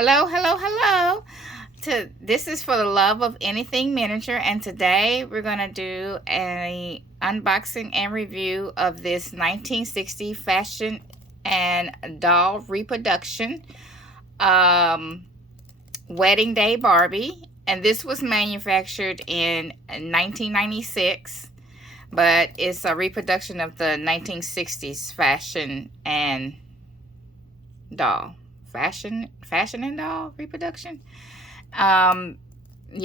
Hello, hello, hello. This is for the love of anything miniature, and today we're going to do a unboxing and review of this 1960 fashion and doll reproduction wedding day Barbie. And this was manufactured in 1996, but it's a reproduction of the 1960s fashion and doll. Fashion and doll reproduction. Yeah,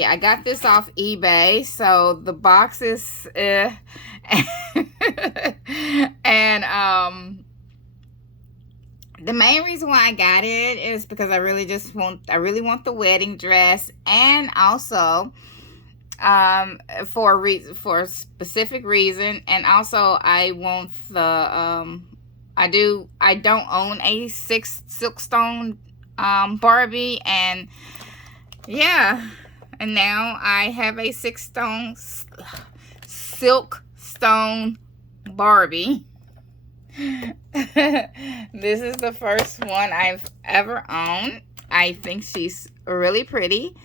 I got this off eBay. So the box is and the main reason why I got it is because I really want the wedding dress, and also for a specific reason, and also I want the I don't own a Silkstone Barbie, and yeah, and now I have a Silkstone Barbie. This is the first one I've ever owned. I think she's really pretty.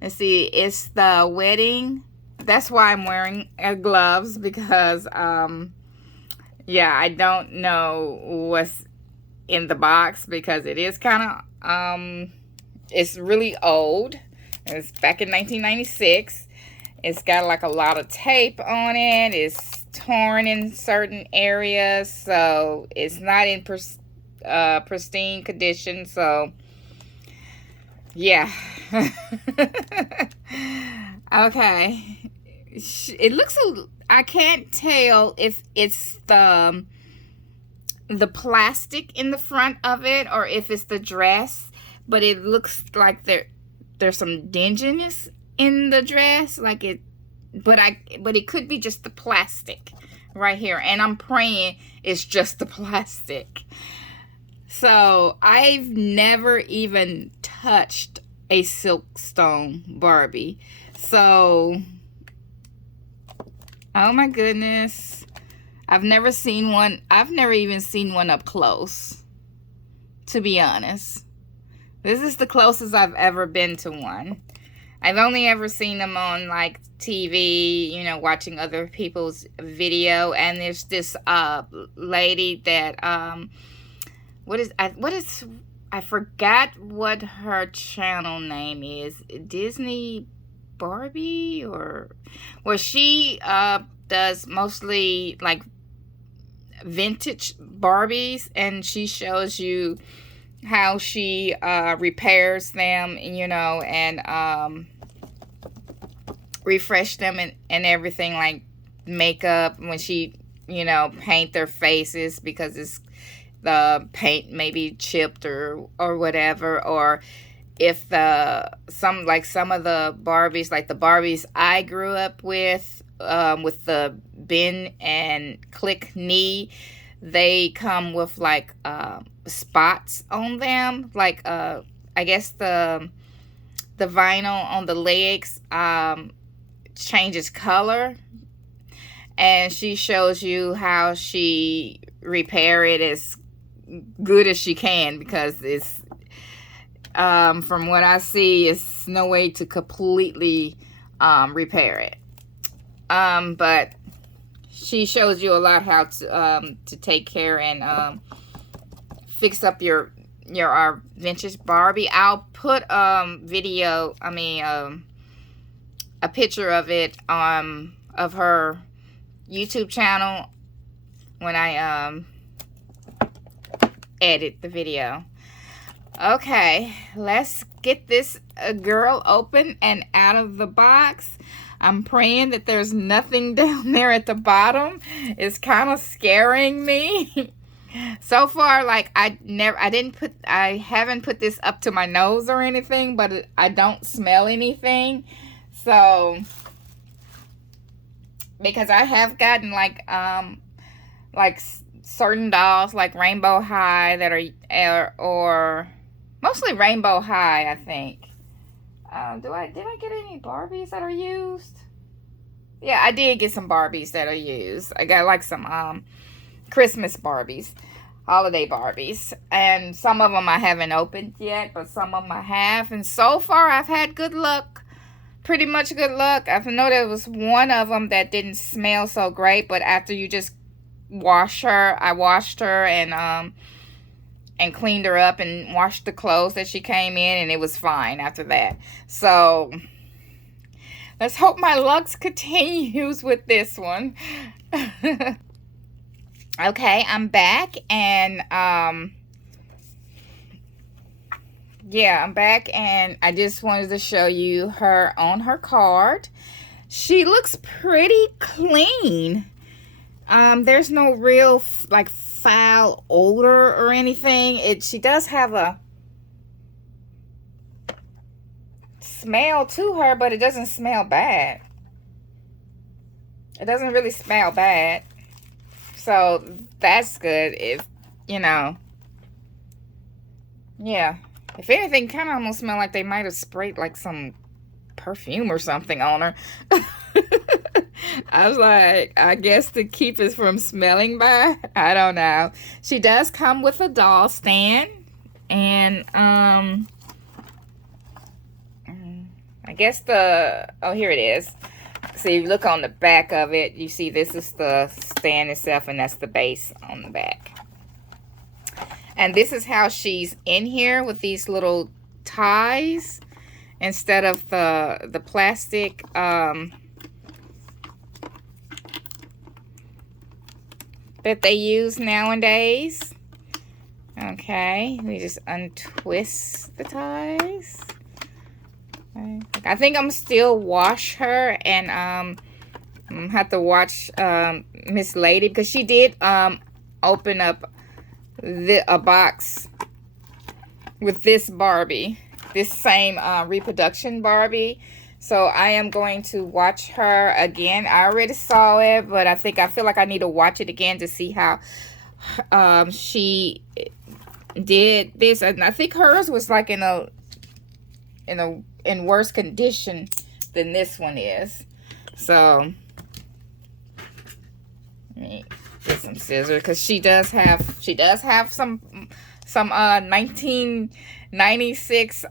And see, it's the wedding. That's why I'm wearing gloves, because yeah, I don't know what's in the box, because it is kind of it's really old. It's back in 1996. It's got like a lot of tape on it. It's torn in certain areas, so it's not in pristine condition. So yeah. Okay, it looks I can't tell if it's the plastic in the front of it or if it's the dress, but it looks like there's some dinginess in the dress, like it, but it could be just the plastic right here, and I'm praying it's just the plastic. So I've never even touched a Silkstone Barbie, so oh my goodness, I've never seen one. I've never even seen one up close, to be honest. This is the closest I've ever been to one. I've only ever seen them on like TV, you know, watching other people's video. And there's this lady that I forgot what her channel name is. Disney Barbie, or where she does mostly like vintage Barbies, and she shows you how she repairs them, you know, and refresh them and everything, like makeup, when she, you know, paint their faces because it's the paint maybe chipped or whatever, or if some of the Barbies, like the Barbies I grew up with the bend and click knee, they come with like spots on them, like I guess the vinyl on the legs changes color, and she shows you how she repair it as good as she can, because it's from what I see, it's no way to completely repair it, but she shows you a lot how to take care and fix up your vintage Barbie. I'll put a picture of it of her YouTube channel when I edit the video. Okay, let's get this girl open and out of the box. I'm praying that there's nothing down there at the bottom. It's kind of scaring me. So far, like I haven't put this up to my nose or anything, but I don't smell anything. So, because I have gotten like certain dolls like Rainbow High that are or mostly Rainbow High, I think. Did I get any Barbies that are used? Yeah, I did get some Barbies that are used. I got like some Christmas Barbies. holiday Barbies. And some of them I haven't opened yet, but some of them I have. And so far, I've had good luck. Pretty much good luck. I know there was one of them that didn't smell so great, but after you just wash her, I washed her and cleaned her up and washed the clothes that she came in, and it was fine after that. So let's hope my luck continues with this one. Okay, I'm back, and yeah, I'm back, and I just wanted to show you her on her card. She looks pretty clean. There's no real like foul odor or anything. She does have a smell to her, but it doesn't smell bad. It doesn't really smell bad. So that's good. If, you know, yeah. If anything, kind of almost smell like they might have sprayed like some perfume or something on her. I was like, I guess to keep us from smelling bad. I don't know. She does come with a doll stand. And, I guess oh, here it is. So if you look on the back of it, you see this is the stand itself, and that's the base on the back. And this is how she's in here with these little ties instead of the plastic that they use nowadays. Okay, we just untwist the ties. I think I'm still wash her, and have to watch Miss Lady, because she did open up a box with this Barbie, this same reproduction Barbie. So I am going to watch her again. I already saw it, but I feel like I need to watch it again to see how she did this. And I think hers was like in worse condition than this one is. So let me get some scissors, because she does have some 1996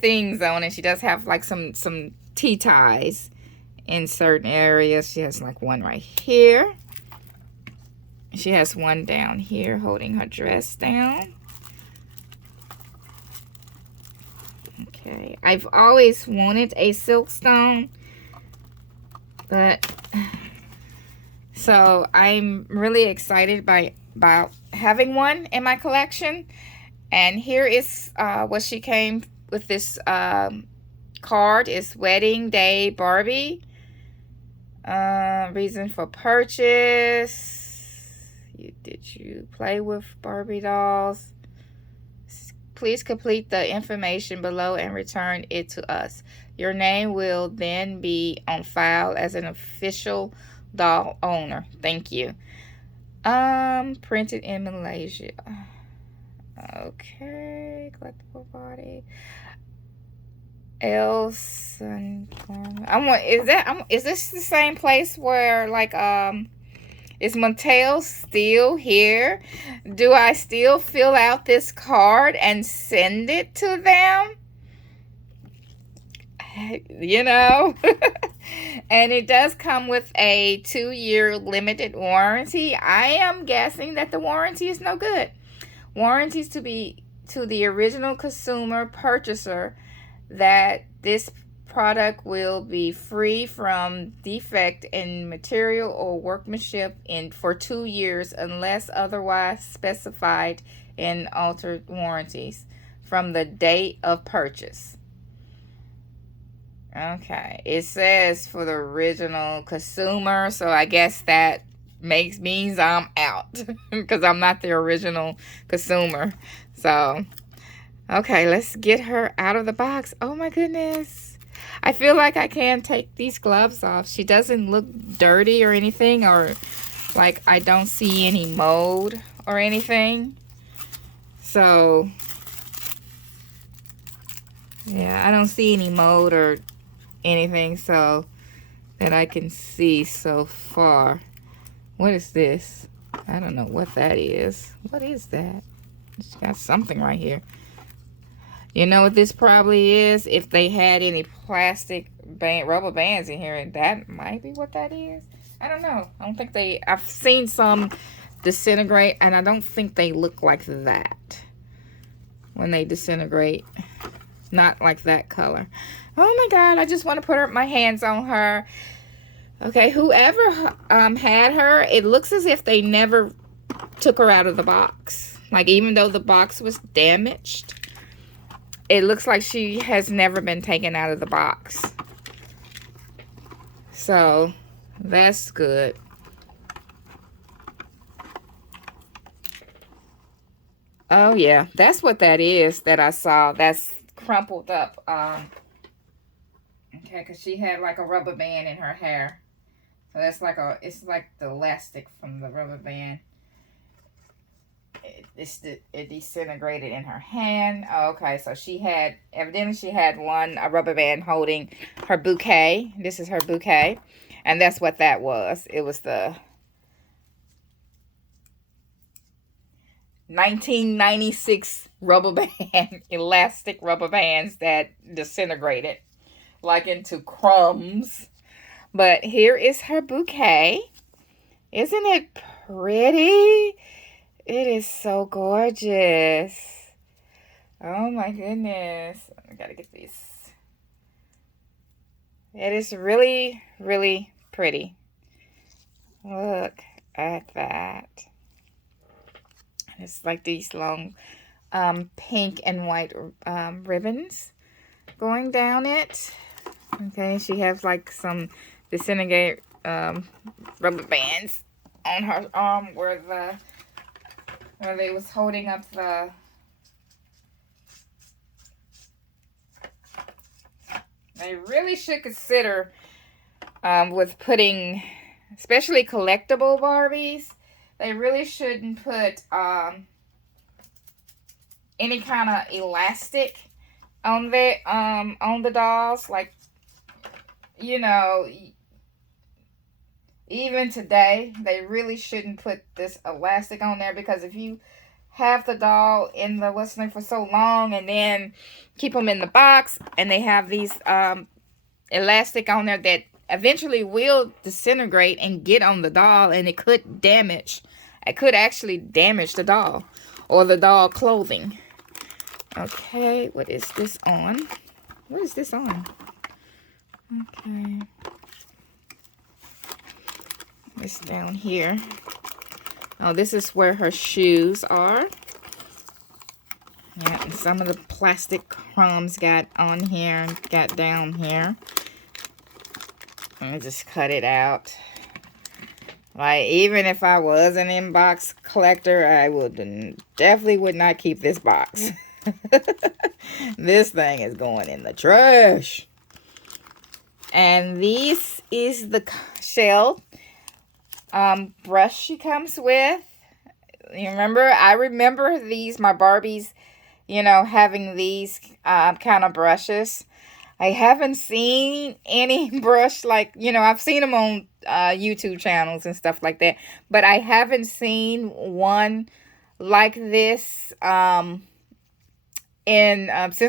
things on it. She does have like some tea ties in certain areas. She has like one right here. She has one down here holding her dress down. Okay, I've always wanted a silkstone, but so I'm really excited about having one in my collection. And here is what she came with. This card is Wedding Day Barbie. Reason for purchase. Did you play with Barbie dolls? Please complete the information below and return it to us. Your name will then be on file as an official doll owner. Thank you. Printed in Malaysia. Okay, collectible body. Else and is this the same place where like is Montel still here? Do I still fill out this card and send it to them? You know? And it does come with a 2-year limited warranty. I am guessing that the warranty is no good. Warranties to the original consumer purchaser, that this product will be free from defect in material or workmanship for 2 years unless otherwise specified in altered warranties from the date of purchase. Okay, it says for the original consumer, so I guess that means I'm out because I'm not the original consumer. So okay, let's get her out of the box. Oh my goodness. I feel like I can take these gloves off. She doesn't look dirty or anything, or like I don't see any mold or anything. So yeah, I don't see any mold or anything so that I can see so far. What is this? I don't know what that is. What is that? It's got something right here. You know what this probably is? If they had any plastic rubber bands in here, that might be what that is. I don't know. I don't think they... I've seen some disintegrate, and I don't think they look like that when they disintegrate. Not like that color. Oh my God, I just want to put my hands on her. Okay, whoever had her, it looks as if they never took her out of the box. Like, even though the box was damaged, it looks like she has never been taken out of the box. So, that's good. Oh, yeah. That's what that is that I saw. That's crumpled up. Okay, because she had like a rubber band in her hair. So that's like it's like the elastic from the rubber band. It disintegrated in her hand. Okay, so evidently she had a rubber band holding her bouquet. This is her bouquet. And that's what that was. It was the 1996 rubber band, elastic rubber bands that disintegrated like into crumbs. But here is her bouquet. Isn't it pretty? It is so gorgeous. Oh my goodness. I gotta get these. It is really, really pretty. Look at that. It's like these long pink and white ribbons going down it. Okay, she has like some disintegrate rubber bands on her arm where they was holding up the they really should consider with putting, especially collectible Barbies, they really shouldn't put any kind of elastic on the dolls. Like, you know, even today, they really shouldn't put this elastic on there, because if you have the doll in the listening for so long and then keep them in the box and they have these elastic on there that eventually will disintegrate and get on the doll, and it could actually damage the doll or the doll clothing. Okay, what is this on? What is this on? Okay. It's down here. Oh, this is where her shoes are. Yeah, and some of the plastic crumbs got on here and got down here. Let me just cut it out. Like, even if I was an inbox collector, I definitely would not keep this box. This thing is going in the trash. And this is the shell brush she comes with. You remember? I remember these, my Barbies, you know, having these kind of brushes. I haven't seen any brush like, you know, I've seen them on YouTube channels and stuff like that, but I haven't seen one like this since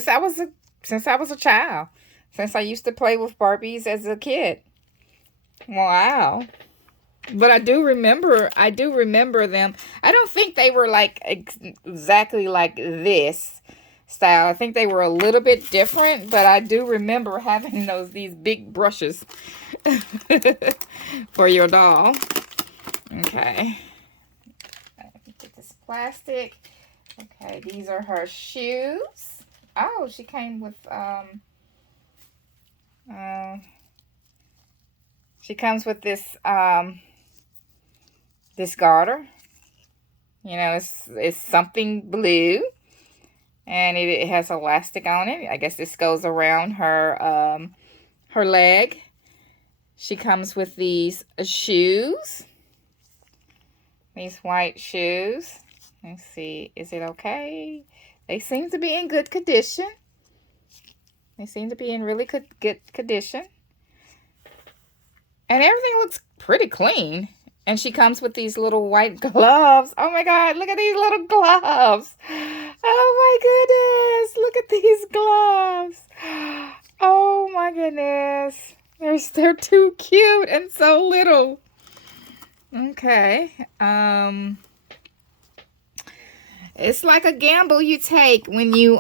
I was a child, since I used to play with Barbies as a kid. Wow. But I do remember them. I don't think they were like exactly like this style. I think they were a little bit different, but I do remember having these big brushes for your doll. Okay. Get this plastic. Okay, these are her shoes. Oh, she came with she comes with this this garter. You know, it's something blue, and it has elastic on it. I guess this goes around her her leg. She comes with these shoes. These white shoes. Let's see, is it okay? They seem to be in good condition. They seem to be in really good condition. And everything looks pretty clean. And she comes with these little white gloves. Oh my God, look at these little gloves. Oh my goodness, look at these gloves. Oh my goodness. They're too cute and so little. Okay. It's like a gamble you take when you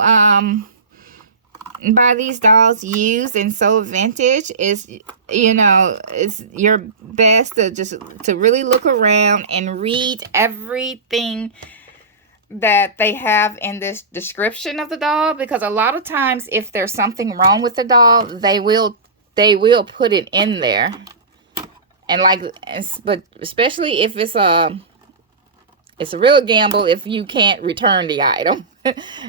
buy these dolls used and so vintage. Is, you know, it's your best to really look around and read everything that they have in this description of the doll, because a lot of times if there's something wrong with the doll, they will put it in there. And like, but especially if it's a real gamble if you can't return the item.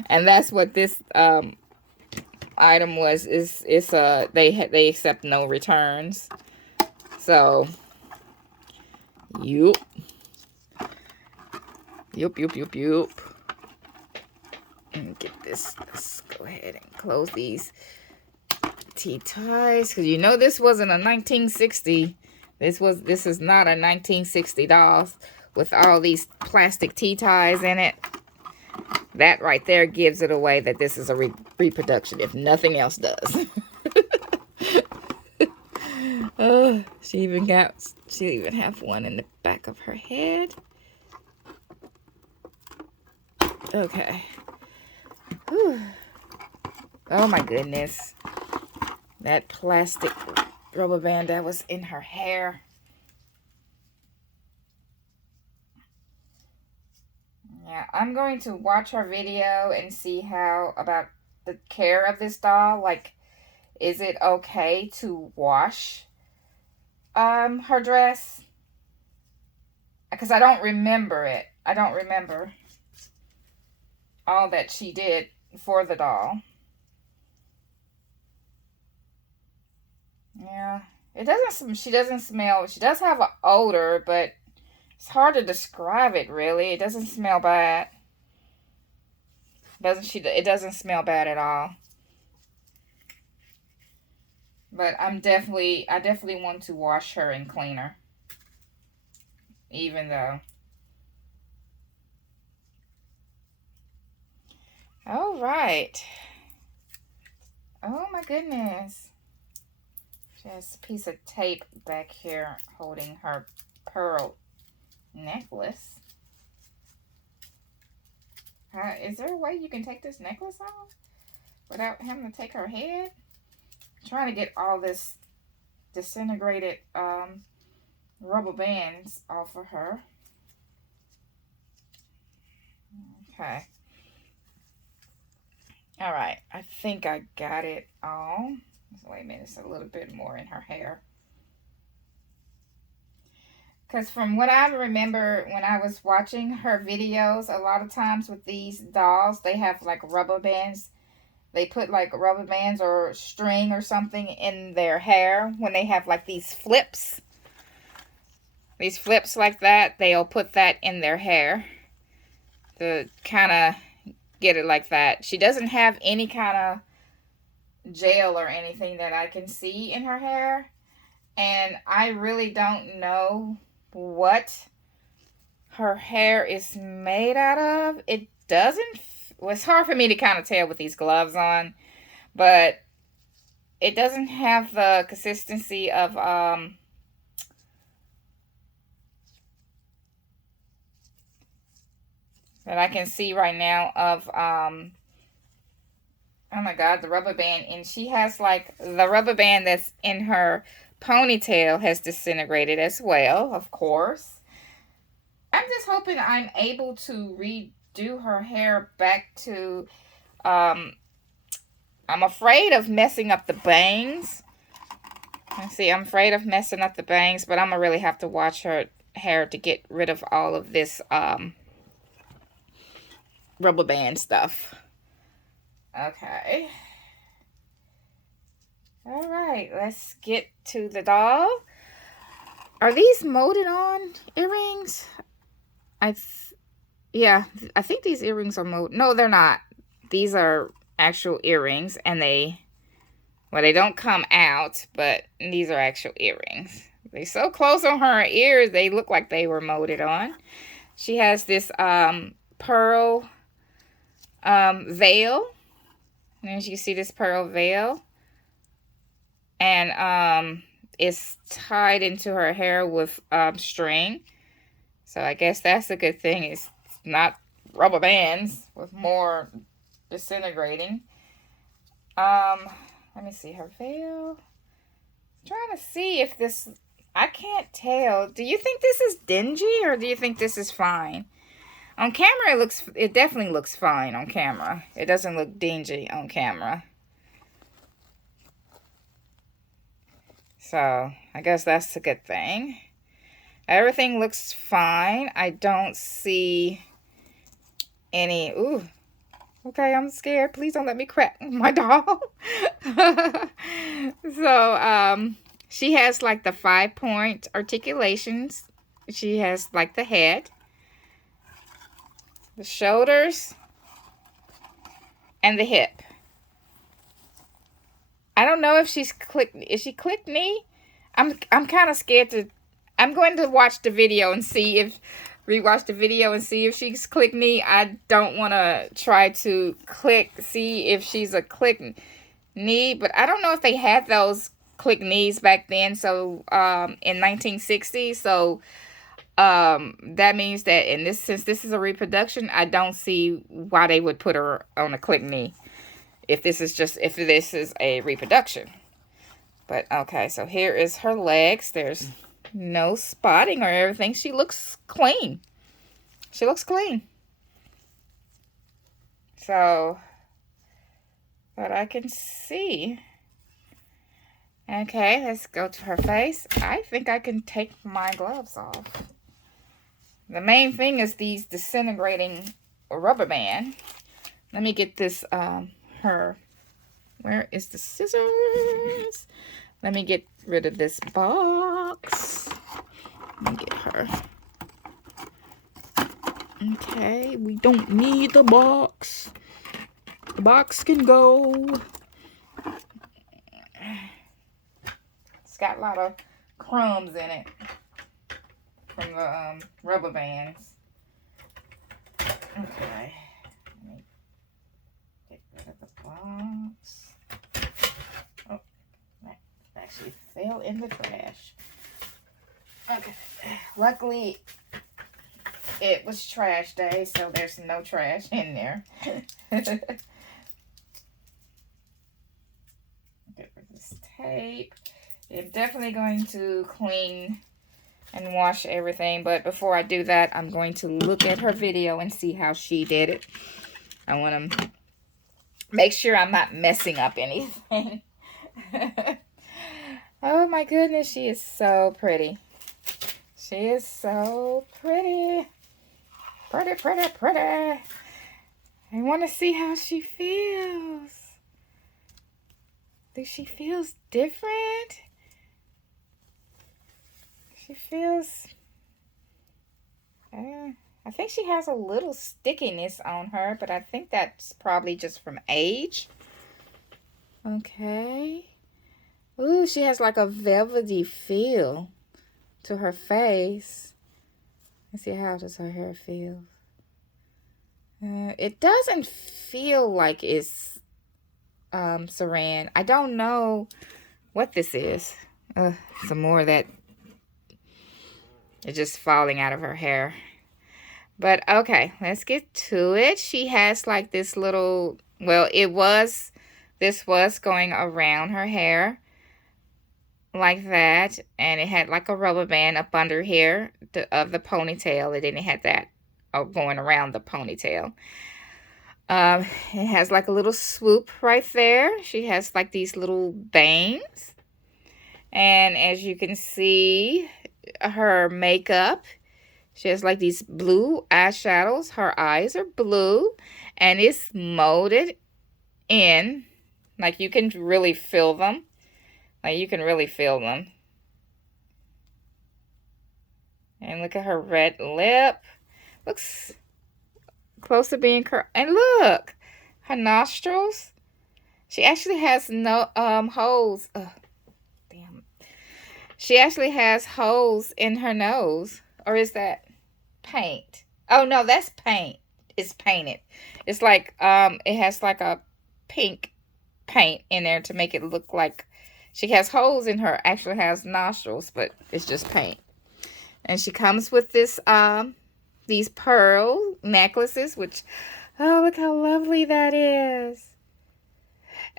And that's what this item was. They accept no returns. So yup. Let me get this. Let's go ahead and close these tea ties, because you know this wasn't a 1960. This is not a 1960 doll with all these plastic tea ties in it. That right there gives it away that this is a reproduction, if nothing else does. Oh, she even have one in the back of her head. Okay. Whew. Oh my goodness. That plastic rubber band that was in her hair. Yeah, I'm going to watch her video and see how about the care of this doll. Like, is it okay to wash her dress? Because I don't remember it. I don't remember all that she did for the doll. Yeah, it doesn't. She doesn't smell. She does have an odor, but it's hard to describe it, really. It doesn't smell bad. It doesn't smell bad at all. But I definitely want to wash her and clean her. Even though. All right. Oh my goodness. She has a piece of tape back here holding her pearl necklace. Is there a way you can take this necklace off without having to take her head? I'm trying to get all this disintegrated rubber bands off of her. Okay. All right. I think I got it all. Wait a minute. It's a little bit more in her hair. Because from what I remember when I was watching her videos, a lot of times with these dolls, they have like rubber bands. They put like rubber bands or string or something in their hair when they have like these flips. These flips like that, they'll put that in their hair to kind of get it like that. She doesn't have any kind of gel or anything that I can see in her hair. And I really don't know what her hair is made out of. It doesn't, well, it's hard for me to kind of tell with these gloves on, but it doesn't have the consistency of that I can see right now of oh my God, the rubber band. And she has like the rubber band that's in her ponytail has disintegrated as well, of course. I'm just hoping I'm able to redo her hair back to I'm afraid of messing up the bangs. Let's see, I'm afraid of messing up the bangs, but I'm gonna really have to watch her hair to get rid of all of this rubber band stuff. Okay. All right, let's get to the doll. Are these molded on earrings? Yeah, I think these earrings are molded. No, they're not. These are actual earrings, and they don't come out, but these are actual earrings. They're so close on her ears, they look like they were molded on. She has this pearl veil. And as you see, this pearl veil. And it's tied into her hair with string. So I guess that's a good thing. It's not rubber bands with more disintegrating. Let me see her veil. I'm trying to see if this, I can't tell. Do you think this is dingy or do you think this is fine? On camera, it definitely looks fine on camera. It doesn't look dingy on camera. So I guess that's a good thing. Everything looks fine. I don't see any, ooh. Okay, I'm scared. Please don't let me crack my doll. So, she has like the 5-point articulations. She has like the head, the shoulders, and the hip. I don't know if she's is she click knee? I'm kind of scared to, I'm going to watch the video and see if, rewatch the video and see if she's click knee. I don't want to try to see if she's a click knee, but I don't know if they had those click knees back then. So in 1960, so that means that since this is a reproduction, I don't see why they would put her on a click knee if this is a reproduction. But okay, so here is her legs. There's no spotting or everything. She looks clean. She looks clean. So, but I can see. Okay, let's go to her face. I think I can take my gloves off. The main thing is these disintegrating rubber band. Let me get this, where is the scissors? Let me get rid of this box. Let me get her. Okay, we don't need the box. The box can go. It's got a lot of crumbs in it from the rubber bands. Okay. Let me get rid of the box. Oh, that actually fell in the trash. Okay. Luckily, it was trash day, so there's no trash in there. Get rid of this tape. I'm definitely going to clean and wash everything, but before I do that, I'm going to look at her video and see how she did it. I want to make sure I'm not messing up anything. Oh my goodness, she is so pretty. She is so pretty. Pretty, pretty, pretty. I want to see how she feels. Do she feels different? She feels, I think she has a little stickiness on her, but I think that's probably just from age. Okay. Ooh, she has like a velvety feel to her face. Let's see, how does her hair feel? It doesn't feel like it's saran. I don't know what this is. Some more of that. It's just falling out of her hair. But okay, let's get to it. She has like this little, well, this was going around her hair like that. And it had like a rubber band up under here of the ponytail. And then it had that going around the ponytail. It has like a little swoop right there. She has like these little bangs. And as you can see, her makeup, she has like these blue eyeshadows. Her eyes are blue and it's molded in, like you can really feel them. Like you can really feel them. And look at her red lip. Looks close to being curved. And look, her nostrils. She actually has no holes. Damn. She actually has holes in her nose. Or is that paint? Oh no, that's paint. It's painted. It's like it has like a pink paint in there to make it look like she has holes in her, actually has nostrils, but it's just paint. And she comes with this these pearl necklaces, which, oh, look how lovely that is.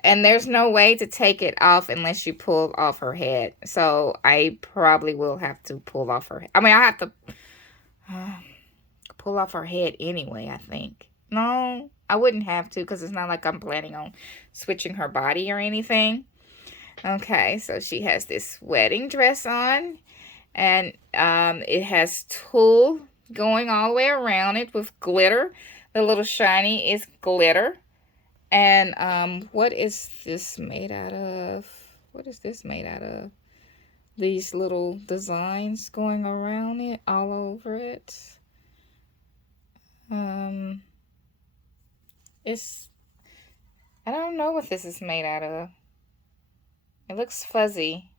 And there's no way to take it off unless you pull off her head. So I probably will have to pull off her head. I mean, I have to pull off her head anyway, I think. No, I wouldn't have to, because it's not like I'm planning on switching her body or anything. Okay, so she has this wedding dress on. And it has tulle going all the way around it with glitter. The little shiny is glitter. And what is this made out of? What is this made out of? These little designs going around it, all over it. I don't know what this is made out of. It looks fuzzy,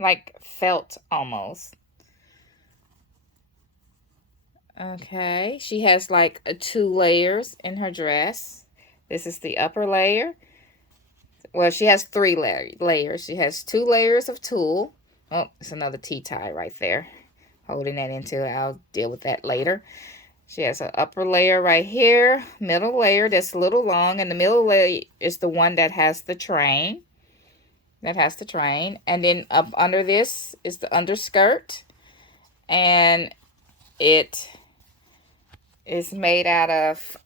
like felt almost. Okay, she has like 2 layers in her dress. This is the upper layer. Well, she has 3 layers. She has 2 layers of tulle. Oh, it's another T-tie right there. Holding that into, I'll deal with that later. She has an upper layer right here. Middle layer that's a little long. And the middle layer is the one that has the train. And then up under this is the underskirt. And it is made out of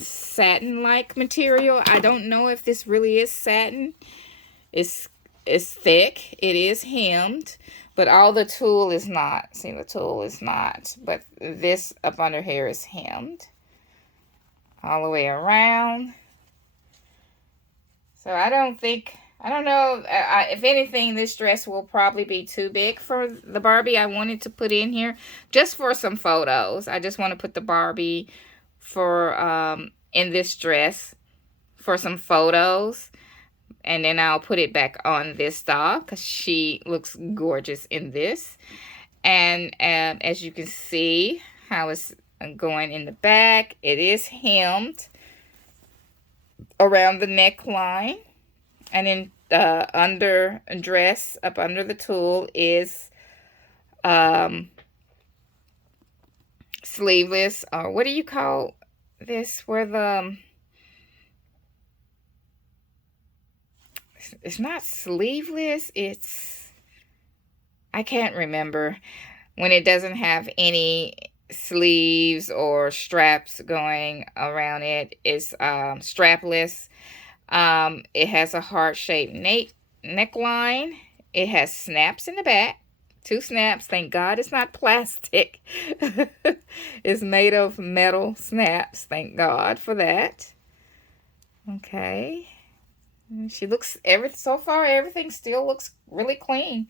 satin-like material. I don't know if this really is satin. It's thick. It is hemmed, but all the tulle is not. See, the tulle is not. But this up under here is hemmed all the way around. So I don't know. If anything, this dress will probably be too big for the Barbie I wanted to put in here. Just for some photos. I just want to put the Barbie in this dress for some photos. And then I'll put it back on this doll because she looks gorgeous in this. And as you can see how it's going in the back, it is hemmed around the neckline. And then the under dress up under the tulle is sleeveless. Or what do you call this? Where it's not sleeveless. I can't remember. When it doesn't have any sleeves or straps going around it. It's strapless. It has a heart-shaped neckline. It has snaps in the back. 2 snaps. Thank God it's not plastic. It's made of metal snaps. Thank God for that. Okay. She looks, so far everything still looks really clean.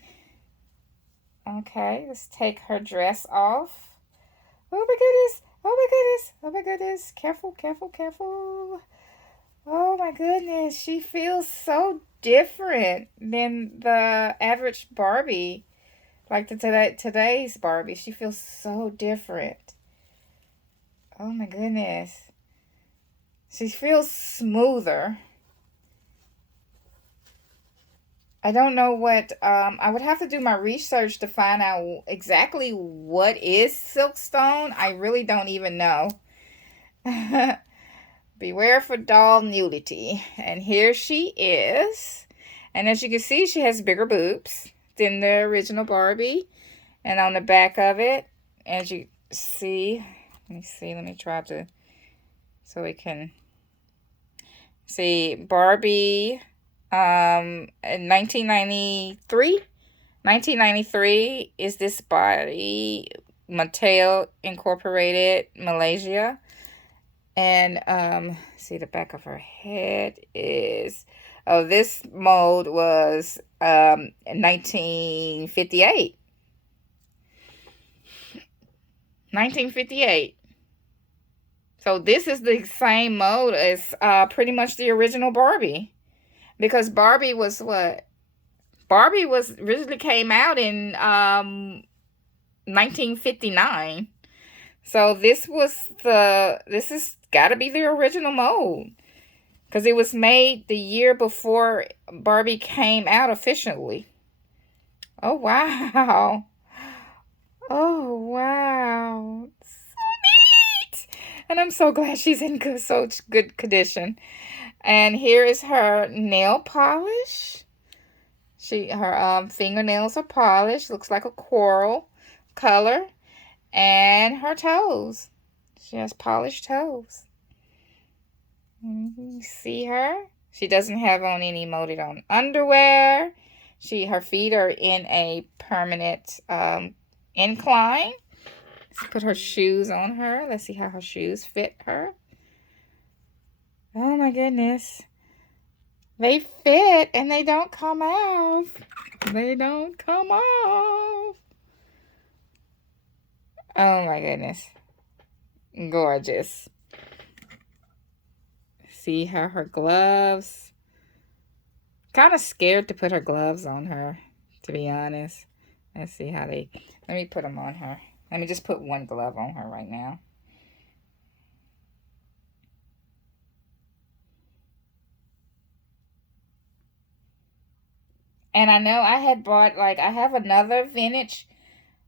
Okay, let's take her dress off. Oh my goodness. Oh my goodness. Oh my goodness. Careful, careful, careful. Oh my goodness, she feels so different than the average Barbie. Like today's Barbie, she feels so different. Oh my goodness. She feels smoother. I don't know what, I would have to do my research to find out exactly what is silkstone. I really don't even know. Beware for doll nudity. And here she is. And as you can see, she has bigger boobs than the original Barbie. And on the back of it, as you see, let me try to, so we can see Barbie in 1993. 1993 is this Barbie, Mattel Incorporated, Malaysia. And see, the back of her head is, oh, this mold was 1958. 1958. So this is the same mold as pretty much the original Barbie. Because Barbie was what? Barbie was originally came out in 1959. So this is got to be the original mold, because it was made the year before Barbie came out officially. Oh wow. Oh wow. So neat. And I'm so glad she's in such good condition. And here is her nail polish. Her fingernails are polished. Looks like a coral color. And her toes. She has polished toes. You see her? She doesn't have on any molded on underwear. Her feet are in a permanent incline. Let's put her shoes on her. Let's see how her shoes fit her. Oh my goodness. They fit and they don't come off. They don't come off. Oh my goodness. Gorgeous. See how her gloves. Kind of scared to put her gloves on her, to be honest. Let's see how let me put them on her. Let me just put one glove on her right now. And I know I had bought, I have another vintage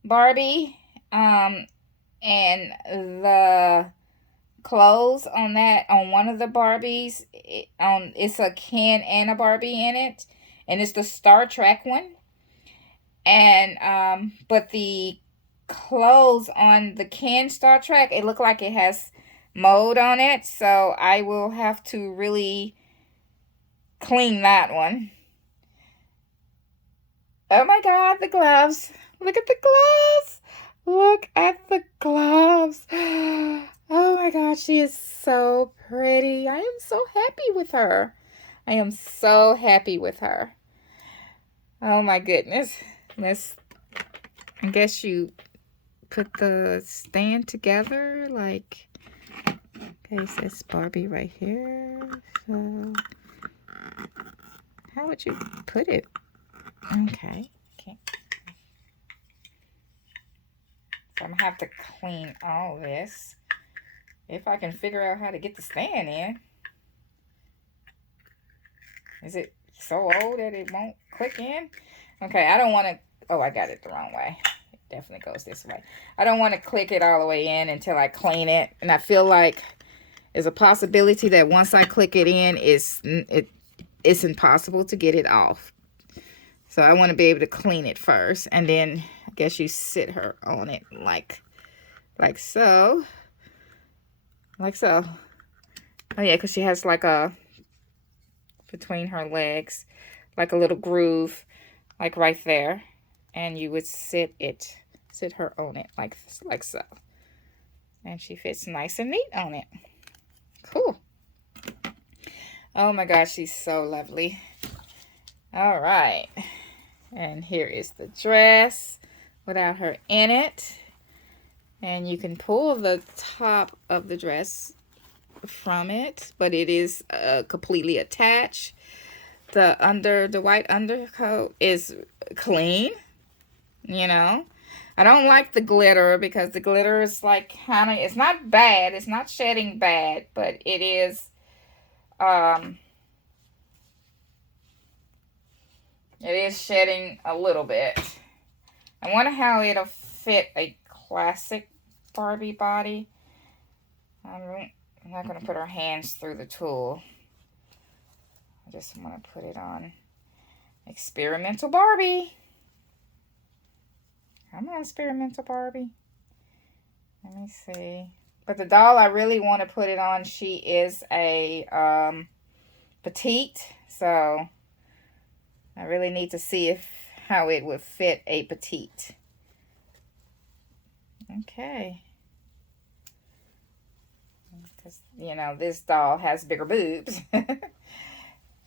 Barbie, and the clothes on one of the Barbies, it's a Ken and a Barbie in it, and it's the Star Trek one. And but the clothes on the Ken Star Trek, it looked like it has mold on it, so I will have to really clean that one. Oh my God, the gloves. Look at the gloves. Look at the gloves. Oh my God, she is so pretty. I am so happy with her. I am so happy with her. Oh my goodness. I guess you put the stand together, okay, it says Barbie right here. So how would you put it? Okay. So I'm going to have to clean all this. If I can figure out how to get the stand in. Is it so old that it won't click in? Okay, I don't want to... Oh, I got it the wrong way. It definitely goes this way. I don't want to click it all the way in until I clean it. And I feel like there's a possibility that once I click it in, it's impossible to get it off. So I want to be able to clean it first. And then I guess you sit her on it like so. Like so. Oh yeah, because she has between her legs, like a little groove, like right there. And you would sit her on it like so. And she fits nice and neat on it. Cool. Oh my gosh, she's so lovely. All right. And here is the dress without her in it. And you can pull the top of the dress from it, but it is completely attached. The white undercoat is clean, you know. I don't like the glitter because the glitter is it's not bad. It's not shedding bad, but it is shedding a little bit. I wonder how it'll fit a classic Barbie body. I'm not going to put her hands through the tool. I just want to put it on experimental Barbie. Come on, experimental Barbie. Let me see. But the doll I really want to put it on, she is a petite. So I really need to see how it would fit a petite. Okay. Because, this doll has bigger boobs. It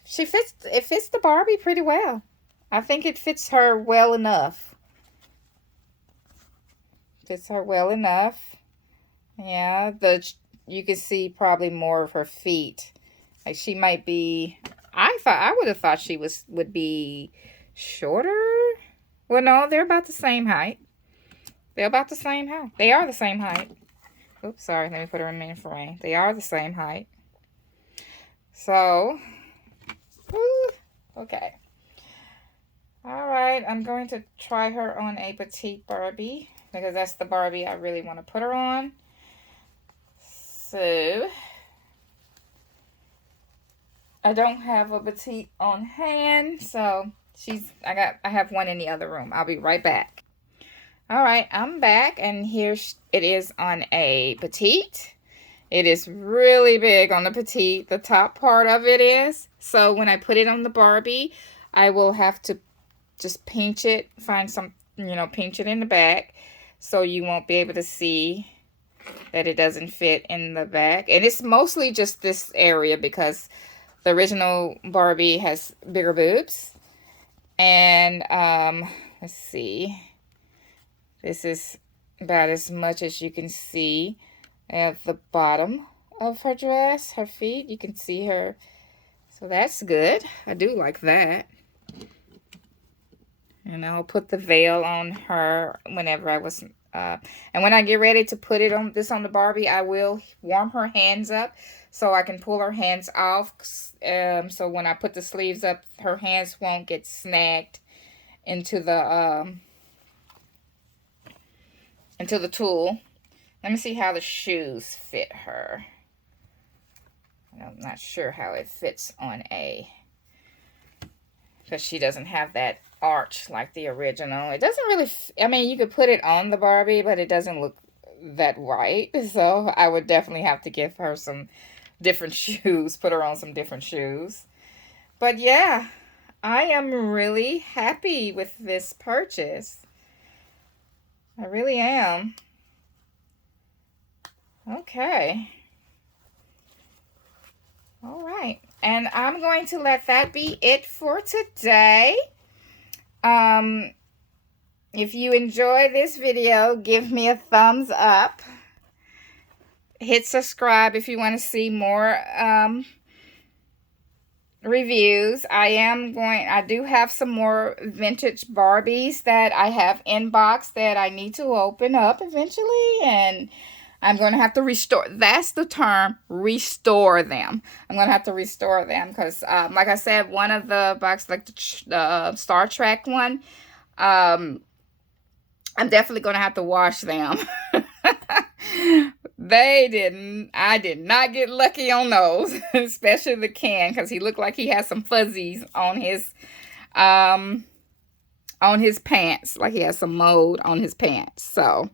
fits the Barbie pretty well. I think it fits her well enough. Fits her well enough. Yeah, you can see probably more of her feet. Like she might be, I would have thought she would be shorter. Well, no, they're about the same height. They're about the same height. They are the same height. Oops, sorry. Let me put her in frame. They are the same height. So, okay. All right, I'm going to try her on a petite Barbie because that's the Barbie I really want to put her on. So, I don't have a petite on hand, so I have one in the other room. I'll be right back. All right, I'm back, and here it is on a petite. It is really big on the petite. The top part of it is. So when I put it on the Barbie, I will have to just pinch it, find some, pinch it in the back so you won't be able to see that it doesn't fit in the back. And it's mostly just this area because the original Barbie has bigger boobs. And let's see. This is about as much as you can see at the bottom of her dress, her feet. You can see her. So that's good. I do like that. And I'll put the veil on her whenever I was, and when I get ready to put it on the Barbie, I will warm her hands up so I can pull her hands off. So when I put the sleeves up, her hands won't get snagged into the tool. Let me see how the shoes fit her. I'm not sure how it fits on because she doesn't have that arch like the original. It doesn't really, I mean, you could put it on the Barbie, but it doesn't look that right. So I would definitely have to give her some different shoes, put her on some different shoes. But yeah, I am really happy with this purchase. I really am. Okay. All right. And I'm going to let that be it for today. If you enjoy this video, give me a thumbs up. Hit subscribe if you want to see more reviews. I do have some more vintage Barbies that I have inbox that I need to open up eventually, and I'm going to have to restore. That's the term, restore them. I'm going to have to restore them because, like I said, one of the boxes, like the Star Trek one, I'm definitely going to have to wash them. I did not get lucky on those, especially the can, because he looked like he had some fuzzies on his pants, like he has some mold on his pants. So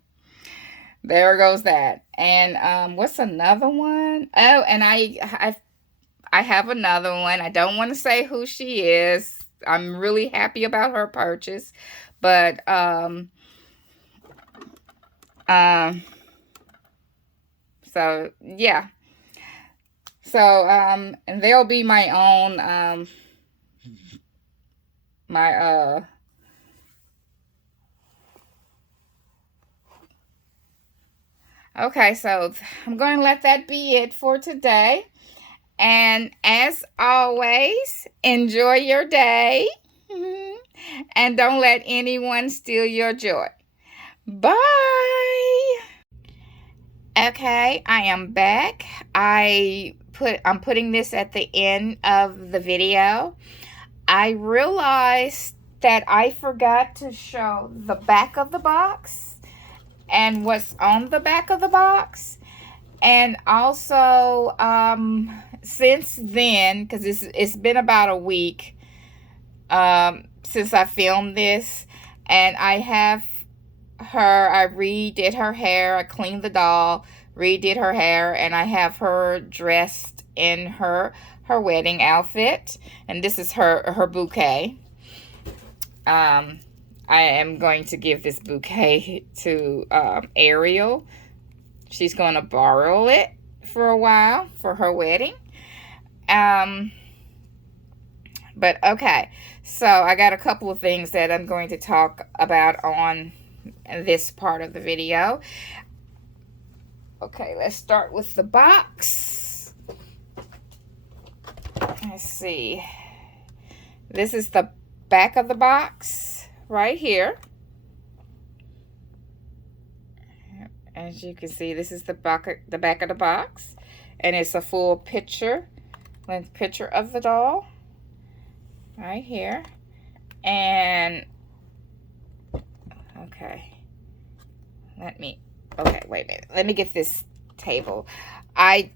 there goes that. And what's another one? Oh, and I have another one. I don't want to say who she is. I'm really happy about her purchase, but so yeah. So and they'll be my own okay, so I'm going to let that be it for today. And as always, enjoy your day. And don't let anyone steal your joy. Bye. Okay, I am back. I'm putting this at the end of the video. I realized that I forgot to show the back of the box and what's on the back of the box. And also, since then, because it's been about a week since I filmed this, and I redid her hair. I cleaned the doll, redid her hair, and I have her dressed in her wedding outfit. And this is her bouquet. I am going to give this bouquet to Ariel. She's going to borrow it for a while for her wedding. But okay, so I got a couple of things that I'm going to talk about on this part of the video. Okay, let's start with the box. Let's see. This is the back of the box right here. As you can see, this is the back of the box, and it's a full length picture of the doll right here. And okay, wait a minute. Let me get this table. I'm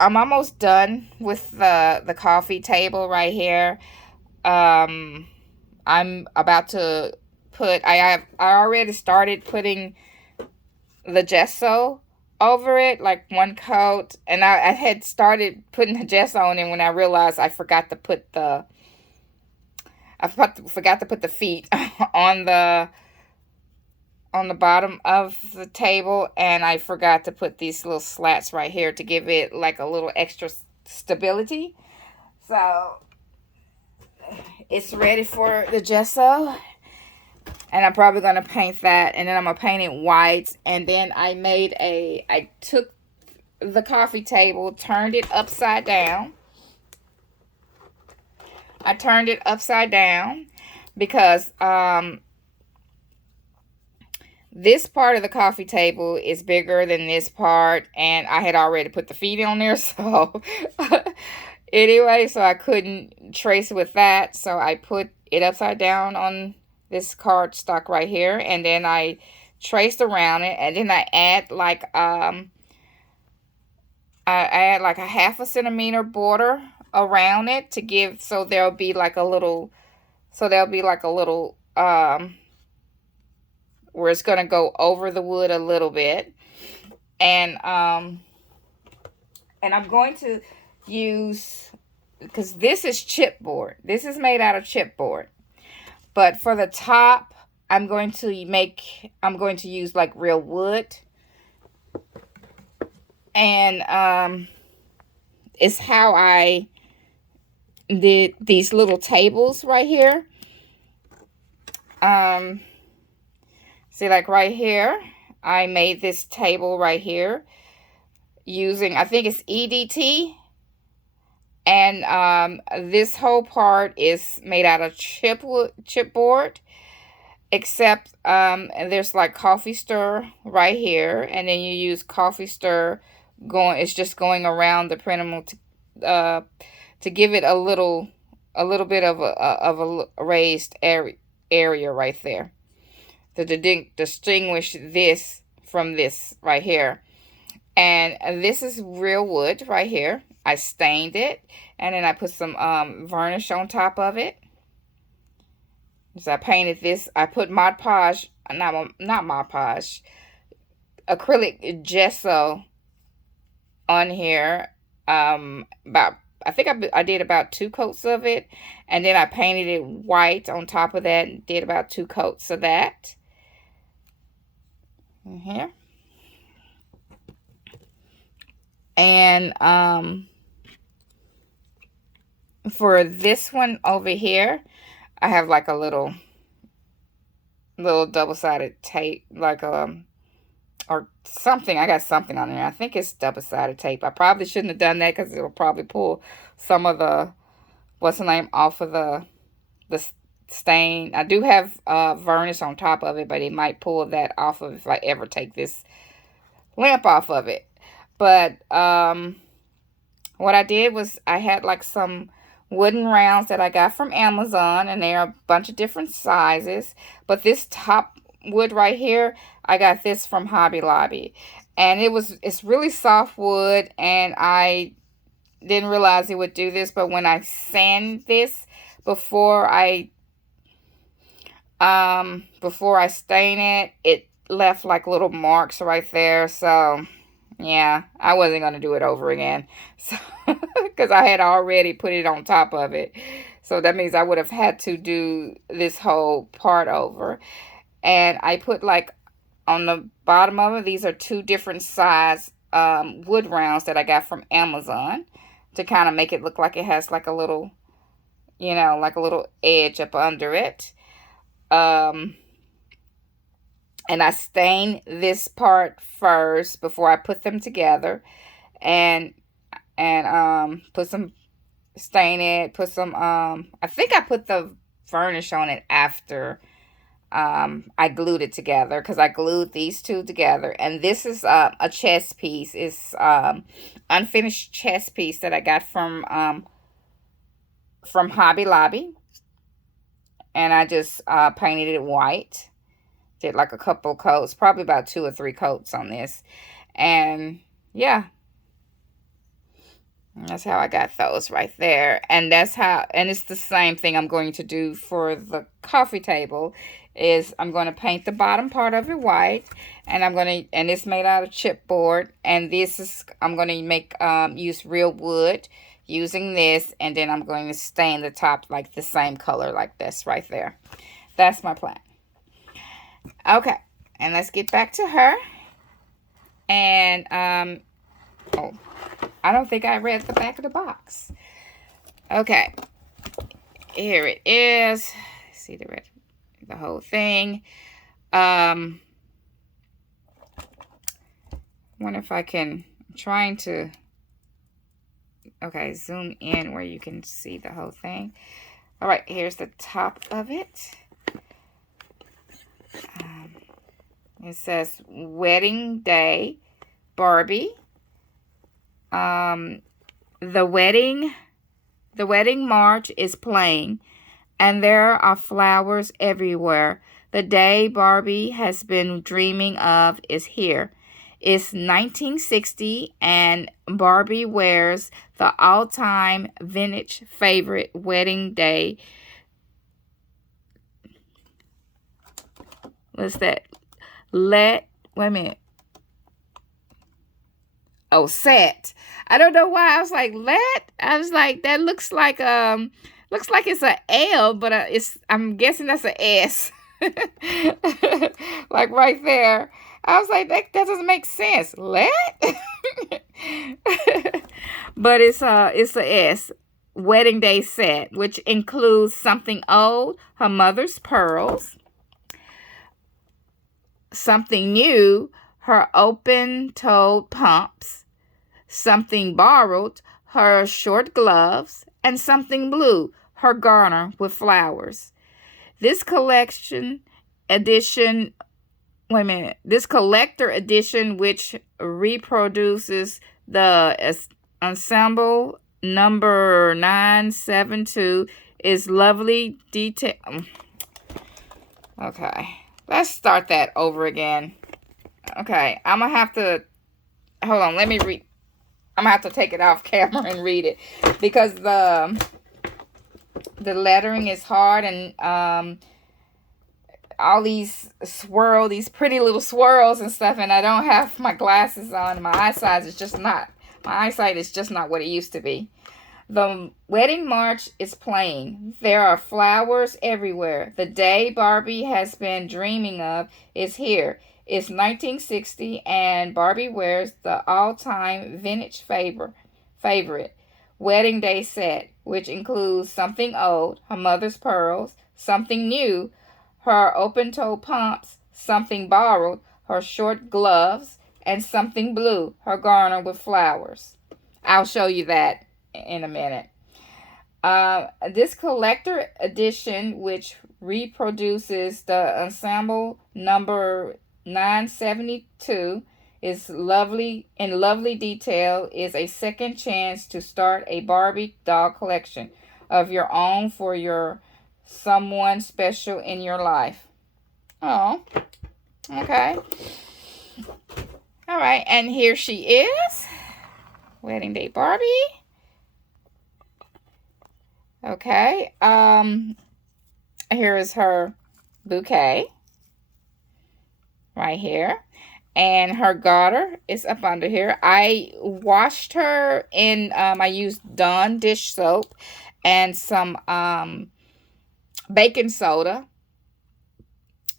almost done with the coffee table right here. I'm about to put. I already started putting the gesso over it, like one coat, and I had started putting the gesso on it when I realized I forgot to put the feet on the bottom of the table, and I forgot to put these little slats right here to give it like a little extra stability. So it's ready for the gesso, and I'm probably going to paint that, and then I'm going to paint it white. And then I took the coffee table, turned it upside down. I turned it upside down because this part of the coffee table is bigger than this part, and I had already put the feet on there, so anyway, so I couldn't trace with that, so I put it upside down on this cardstock right here, and then I traced around it, and then I add like a 1/2 centimeter border around it to give, so there'll be like a little where it's gonna go over the wood a little bit, and I'm going to use, because this is chipboard. This is made out of chipboard. But for the top, I'm going to use like real wood. And it's how I did these little tables right here. See, like right here, I made this table right here using, I think it's EDT. And this whole part is made out of chipboard, except there's like coffee stir right here, and then you use coffee stir it's just going around the printable to give it a little bit of a raised area right there, to distinguish this from this right here. And this is real wood right here. I stained it, and then I put some varnish on top of it. So I painted this. I put Mod Podge, not Mod Podge, acrylic gesso on here. I think I did about 2 coats of it, and then I painted it white on top of that, and did about 2 coats of that. In here. And for this one over here, I have like a little double-sided tape, like or something. I got something on there. I think it's double-sided tape. I probably shouldn't have done that, because it'll probably pull some of the off of the stain. I do have varnish on top of it, but it might pull that off of if I ever take this lamp off of it. But what I did was I had like some wooden rounds that I got from Amazon, and they're a bunch of different sizes. But this top wood right here, I got this from Hobby Lobby, and it's really soft wood, and I didn't realize it would do this, but when I sand this before I stain it, it left like little marks right there. So yeah, I wasn't going to do it over again, so because I had already put it on top of it. So that means I would have had to do this whole part over. And I put like on the bottom of it, these are 2 different size wood rounds that I got from Amazon, to kind of make it look like it has like a little, like a little edge up under it. And I stain this part first before I put them together, and put some, stain it, put some, I think I put the varnish on it after I glued it together, because I glued these two together. And this is a chest piece. It's unfinished chest piece that I got from Hobby Lobby. And I just painted it white. Did like a couple coats, probably about 2 or 3 coats on this. And yeah, that's how I got those right there. And that's how, and it's the same thing I'm going to do for the coffee table. Is I'm going to paint the bottom part of it white, and and it's made out of chipboard. And this is, I'm going to make, use real wood using this. And then I'm going to stain the top like the same color like this right there. That's my plan. Okay. And let's get back to her. And, oh, I don't think I read the back of the box. Okay. Here it is. See the whole thing. Wonder if I can, I'm trying to, okay, zoom in where you can see the whole thing. All right, here's the top of it. It says Wedding Day Barbie. The wedding march is playing, and there are flowers everywhere. The day Barbie has been dreaming of is here. It's 1960, and Barbie wears the all-time vintage favorite wedding day. What's that? Wait a minute. Oh, set. I don't know why I was like, let. I was like, that looks like it's an L, but I'm guessing that's an S. Like right there. I was like, that doesn't make sense. Let. But it's a S. Wedding day set, which includes something old, her mother's pearls, something new, her open-toed pumps, something borrowed, her short gloves, and something blue, her garter with flowers. This collector edition, which reproduces the ensemble number 972, is lovely detail. Okay, let's start that over again. Okay, I'm gonna have to, hold on, let me read. I'm gonna have to take it off camera and read it, because the lettering is hard, and all these pretty little swirls and stuff, and I don't have my glasses on. My eyesight is just not what it used to be. The wedding march is playing. There are flowers everywhere. The day Barbie has been dreaming of is here. It's 1960, and Barbie wears the all-time vintage favorite wedding day set, which includes something old, her mother's pearls, something new, her open-toe pumps, something borrowed, her short gloves, and something blue, her garter with flowers. I'll show you that in a minute. This collector edition, which reproduces the ensemble number 972, is lovely detail, is a second chance to start a Barbie doll collection of your own for your someone special in your life. Oh, okay. All right, and here she is. Wedding Day Barbie. Okay. Here is her bouquet. Right here. And her garter is up under here. I washed her in, I used Dawn dish soap and some baking soda.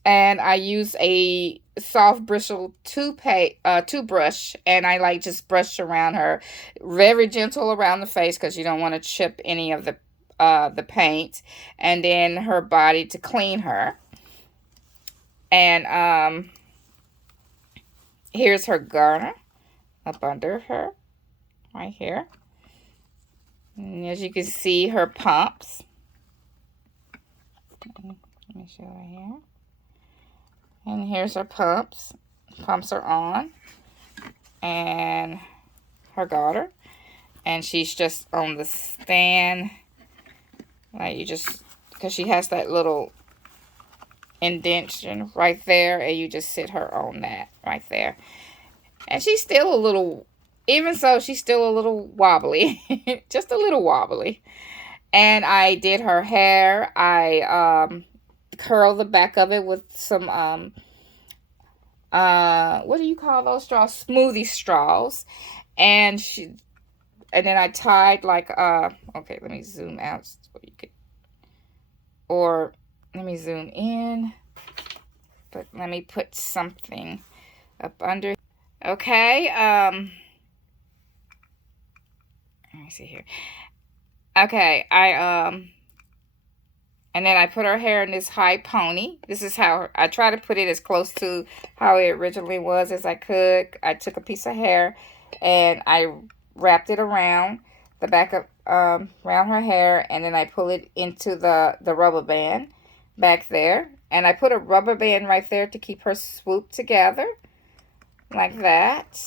And I use a soft bristle toothbrush, and I just brush around her, very gentle around the face, because you don't want to chip any of the paint, and then her body to clean her. And here's her garter up under her, right here. And as you can see, her pumps. Let me show her here. And here's her pumps. Pumps are on. And her garter. And she's just on the stand. Like you just, because she has that little indentation right there. And you just sit her on that right there. And she's still a little, even so, she's still a little wobbly. Just a little wobbly. And I did her hair. I curled the back of it with some, what do you call those straws? Smoothie straws. And then I tied like, okay, let me zoom out so you can, or let me zoom in. But let me put something up under. Okay, let me see here. Okay, and then I put her hair in this high pony. This is how, I try to put it as close to how it originally was as I could. I took a piece of hair and I wrapped it around the back of, around her hair, and then I pull it into the rubber band back there. And I put a rubber band right there to keep her swooped together. Like that.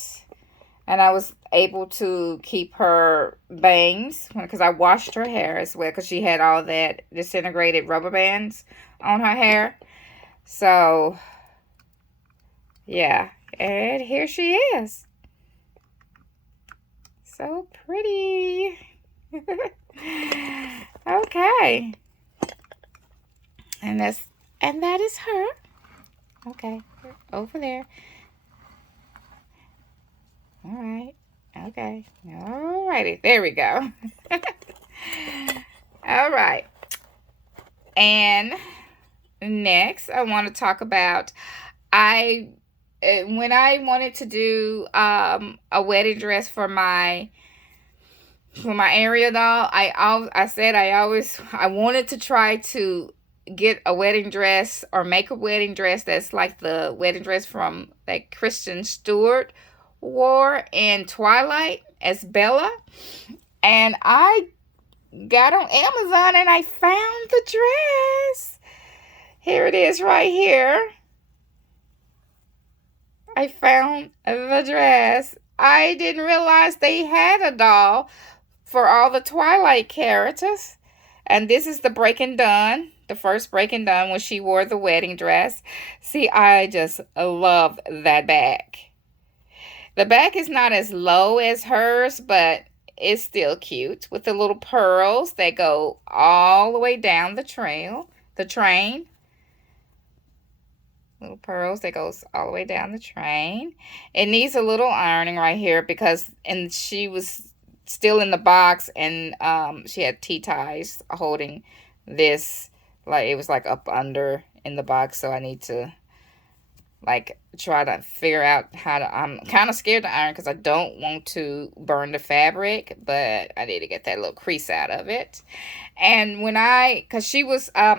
And I was able to keep her bangs because I washed her hair as well because she had all that disintegrated rubber bands on her hair. So, yeah. And here she is. So pretty. Okay. And that is her. Okay. Over there. All right. Okay. All righty. There we go. All right. And next, I want to talk about when I wanted to do a wedding dress for my Ariel doll. I said I wanted to try to get a wedding dress or make a wedding dress that's like the wedding dress from that Kristen Stewart wore in Twilight as Bella. And I got on Amazon and I found the dress. Here it is right here. I found the dress. I didn't realize they had a doll for all the Twilight characters. And this is the break and done. The first break and done when she wore the wedding dress. See, I just love that back. The back is not as low as hers, but it's still cute with the little pearls that go all the way down the train. Little pearls that goes all the way down the train. It needs a little ironing right here because, and she was still in the box and she had T-ties holding this, like it was like up under in the box, so I need to like try to figure out how to, I'm kind of scared to iron because I don't want to burn the fabric, but I need to get that little crease out of it. And when because she was, I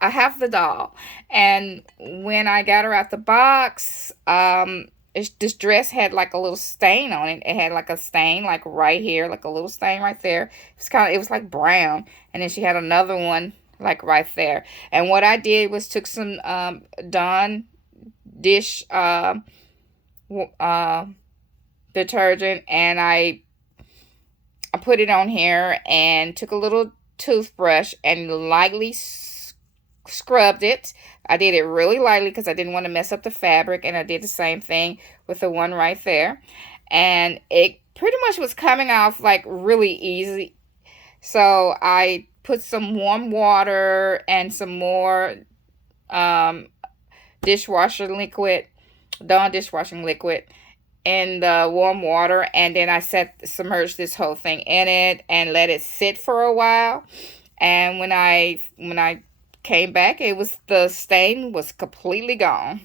have the doll, and when I got her out the box, this dress had like a little stain on it. It had like a stain like right here, like a little stain right there. It was like brown, and then she had another one like right there. And what I did was took some Dawn dish detergent, and I put it on here and took a little toothbrush and lightly scrubbed it. I did it really lightly because I didn't want to mess up the fabric, and I did the same thing with the one right there, and it pretty much was coming off like really easy. So I put some warm water and some more dishwashing liquid, Dawn dishwashing liquid, in the warm water, and then I submerged this whole thing in it and let it sit for a while. And when I came back, the stain was completely gone.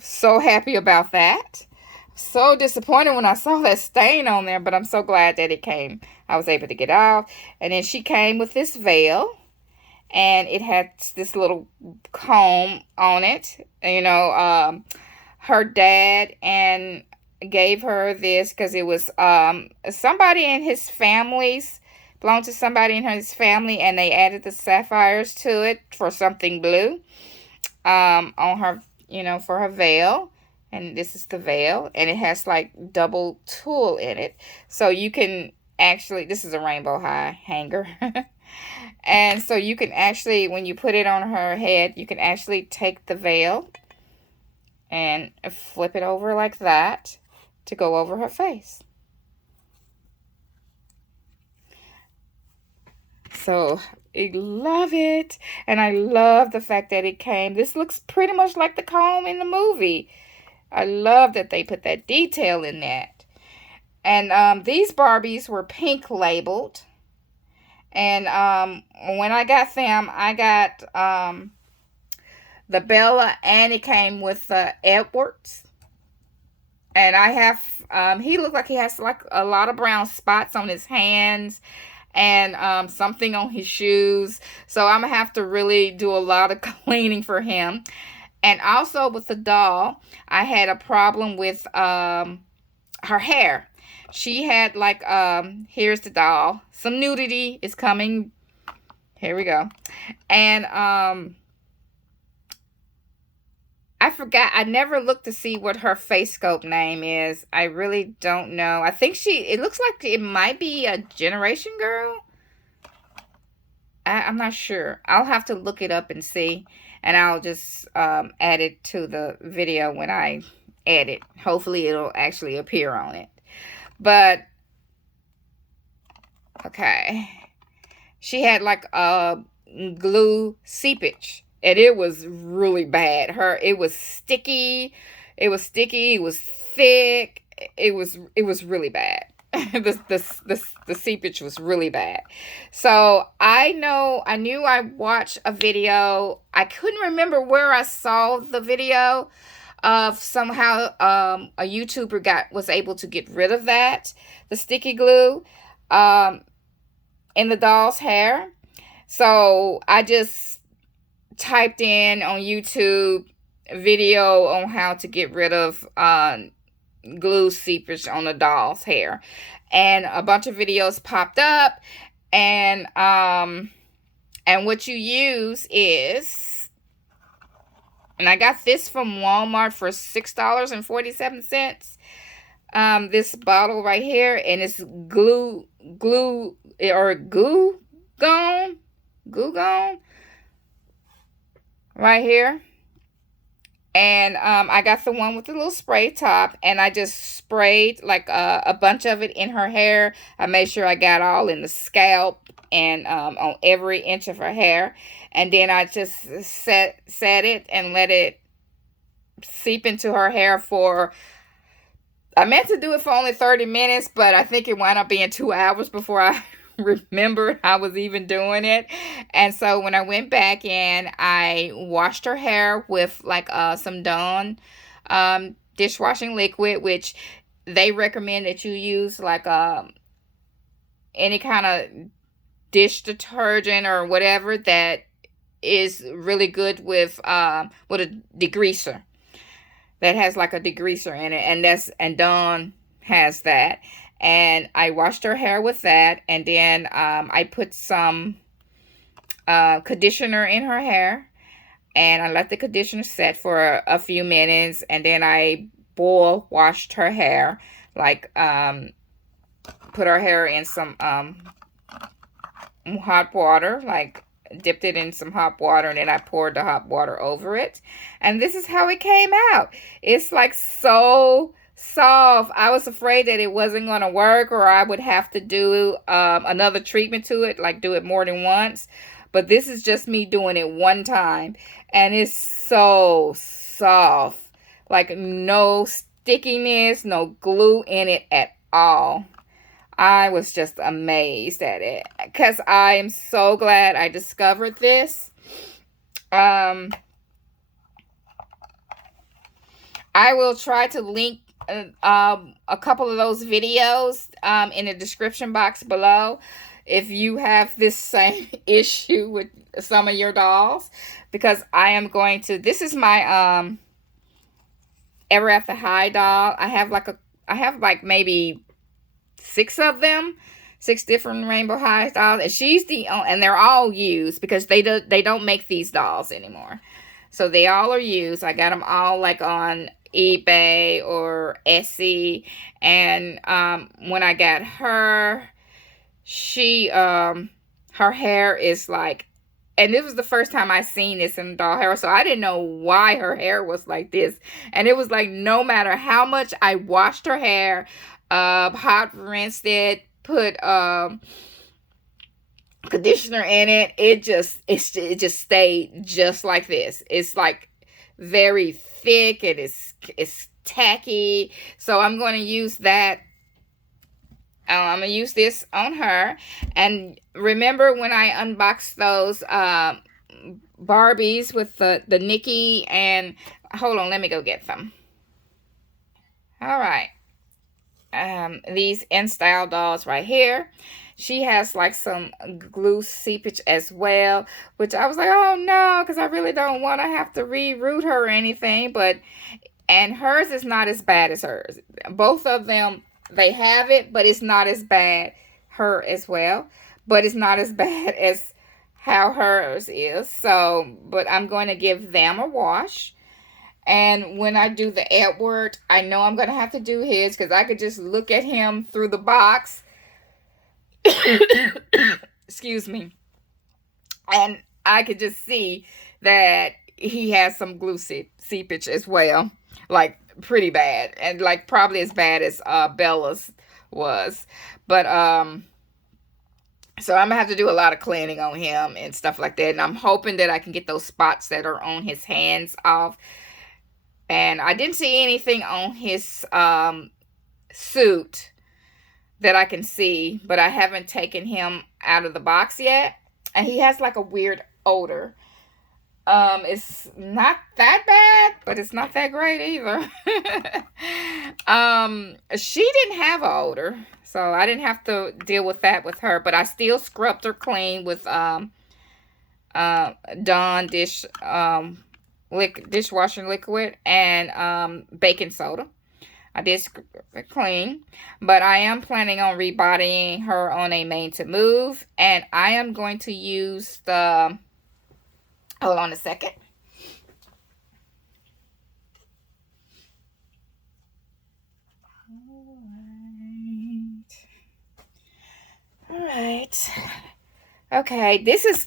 So happy about that. So disappointed when I saw that stain on there, but I'm so glad that I was able to get off. And then she came with this veil, and it had this little comb on it. You know, her dad gave her this because it was somebody in his family's belonged to somebody in his family, and they added the sapphires to it for something blue on her, for her veil. And this is the veil, and it has like double tulle in it. So you can actually, this is a rainbow high hanger. And so you can actually, when you put it on her head, you can actually take the veil and flip it over like that to go over her face. So I love it. And I love the fact that it came. This looks pretty much like the comb in the movie. I love that they put that detail in that. And these Barbies were pink labeled. And when I got them, I got the Bella, and it came with Edwards. And I have, he looked like he has like a lot of brown spots on his hands and something on his shoes. So I'm going to have to really do a lot of cleaning for him. And also with the doll, I had a problem with her hair. She had like, here's the doll. Some nudity is coming. Here we go. And I forgot. I never looked to see what her face scope name is. I really don't know. I think it looks like it might be a Generation Girl. I'm not sure. I'll have to look it up and see. And I'll just add it to the video when I edit. Hopefully it'll actually appear on it. But, okay. She had like a glue seepage. And it was really bad. It was sticky. It was sticky. It was thick. It was really bad. The seepage was really bad. So I knew I watched a video. I couldn't remember where I saw the video of somehow a YouTuber was able to get rid of that, the sticky glue in the doll's hair. So I just typed in on YouTube video on how to get rid of glue seepage on a doll's hair, and a bunch of videos popped up. And what you use is, and I got this from Walmart for $6.47. This bottle right here, and it's goo gone right here. And I got the one with the little spray top, and I just sprayed like a bunch of it in her hair. I made sure I got all in the scalp and on every inch of her hair. And then I just set it and let it seep into her hair for, I meant to do it for only 30 minutes, but I think it wound up being 2 hours before I remembered I was even doing it. And so when I went back in, I washed her hair with like some Dawn dishwashing liquid, which they recommend that you use like any kind of dish detergent or whatever that is really good with a degreaser, that has like a degreaser in it, and Dawn has that. And I washed her hair with that, and then I put some conditioner in her hair, and I let the conditioner set for a few minutes, and then I boil washed her hair, like put her hair in some hot water, like dipped it in some hot water, and then I poured the hot water over it. And this is how it came out. It's like so soft. I was afraid that it wasn't going to work, or I would have to do another treatment to it, like do it more than once. But this is just me doing it one time, and it's so soft, like no stickiness, no glue in it at all. I was just amazed at it, because I am so glad I discovered this. I will try to link a couple of those videos in the description box below if you have this same issue with some of your dolls, because I am going to, this is my Ever After High doll. I have like maybe 6 of them. 6 different Rainbow High dolls, and she's the and they're all used because they don't make these dolls anymore. So they all are used. I got them all like on eBay or Etsy, and when I got her, she her hair is like, and this was the first time I seen this in doll hair, so I didn't know why her hair was like this. And it was like no matter how much I washed her hair, hot rinsed it, put conditioner in it, it just stayed just like this. It's like very thick and it's tacky. So I'm going to use that. I'm going to use this on her. And remember when I unboxed those Barbies with the Nikki, and hold on, let me go get them. All right. These InStyle dolls right here. She has like some glue seepage as well, which I was like, oh no, because I really don't want to have to reroute her or anything. But, and hers is not as bad as hers. Both of them, they have it, but it's not as bad. Her as well, but it's not as bad as how hers is. So, but I'm going to give them a wash. And when I do the Edward, I know I'm going to have to do his because I could just look at him through the box. Excuse me. And I could just see that he has some glue seepage as well. Like pretty bad. And like probably as bad as Bella's was. But so I'm gonna have to do a lot of cleaning on him and stuff like that. And I'm hoping that I can get those spots that are on his hands off. And I didn't see anything on his suit that I can see, but I haven't taken him out of the box yet. And he has like a weird odor. It's not that bad, but it's not that great either. She didn't have an odor, so I didn't have to deal with that with her, but I still scrubbed her clean with Dawn dishwashing liquid and baking soda. I did scrub it clean, but I am planning on rebodying her on a made to move, and I am going to use the, hold on a second. All right. Okay, this is